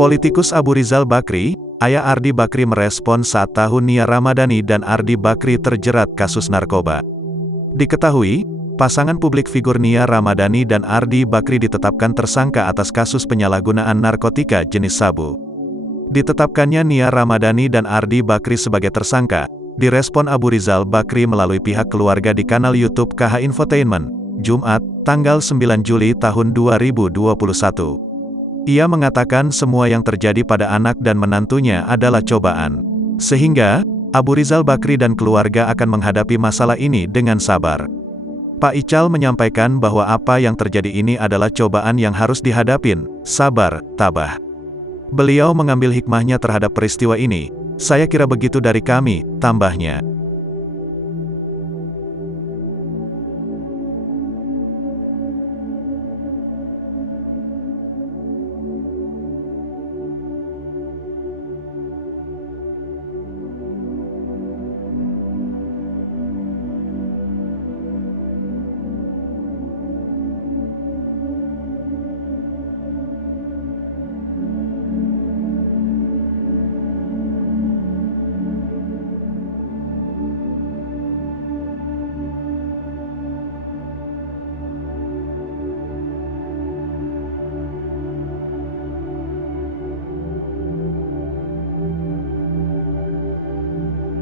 Politikus Abu Rizal Bakri, ayah Ardi Bakri merespon saat tahu Nia Ramadhani dan Ardi Bakri terjerat kasus narkoba. Diketahui, pasangan publik figur Nia Ramadhani dan Ardi Bakri ditetapkan tersangka atas kasus penyalahgunaan narkotika jenis sabu. Ditetapkannya Nia Ramadhani dan Ardi Bakri sebagai tersangka, direspon Abu Rizal Bakri melalui pihak keluarga di kanal YouTube KH Infotainment, Jumat, tanggal 9 Juli tahun 2021. Ia mengatakan semua yang terjadi pada anak dan menantunya adalah cobaan. Sehingga, Abu Rizal Bakri dan keluarga akan menghadapi masalah ini dengan sabar. Pak Ical menyampaikan bahwa apa yang terjadi ini adalah cobaan yang harus dihadapin, sabar, tabah. Beliau mengambil hikmahnya terhadap peristiwa ini, saya kira begitu dari kami, tambahnya.